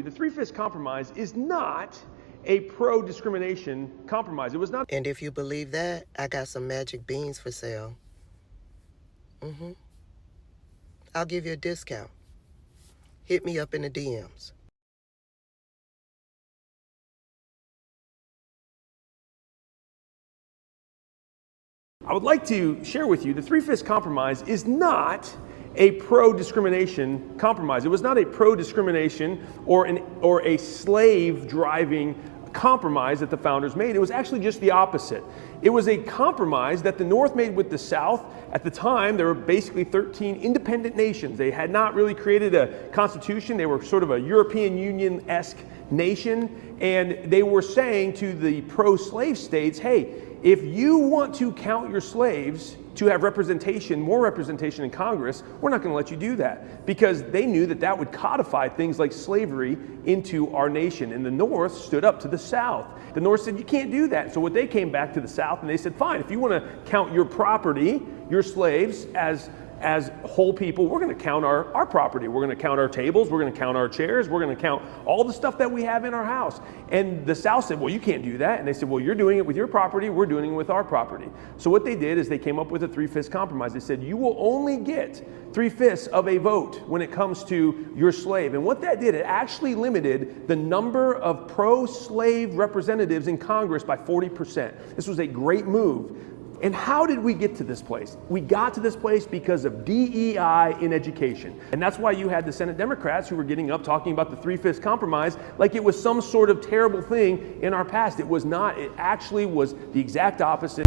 The Three-Fifths Compromise is not a pro-discrimination compromise. It was not. And if you believe that, I got some magic beans for sale. I'll give you a discount. Hit me up in the DMs. I would like to share with you the Three-Fifths Compromise is not a pro-discrimination compromise. It was not a pro-discrimination or a slave-driving compromise that the founders made. It was actually just the opposite. It was a compromise that the North made with the South. At the time, there were basically 13 independent nations. They had not really created a constitution. They were sort of a European Union-esque nation, and they were saying to the pro-slave states, hey, if you want to count your slaves to have representation, more representation in Congress, we're not going to let you do that, because they knew that that would codify things like slavery into our nation. And the North stood up to the South. The North said, you can't do that. So what they came back to the South and they said, fine, if you want to count your property, your slaves, as whole people, we're going to count our property. We're going to count our tables. We're going to count our chairs. We're going to count all the stuff that we have in our house. And the South said, well, you can't do that. And they said, well, you're doing it with your property. We're doing it with our property. So what they did is they came up with a Three-Fifths Compromise. They said, you will only get 3/5 of a vote when it comes to your slave. And what that did, it actually limited the number of pro-slave representatives in Congress by 40%. This was a great move. And how did we get to this place? We got to this place because of DEI in education. And that's why you had the Senate Democrats who were getting up talking about the Three-Fifths Compromise like it was some sort of terrible thing in our past. It was not. It actually was the exact opposite.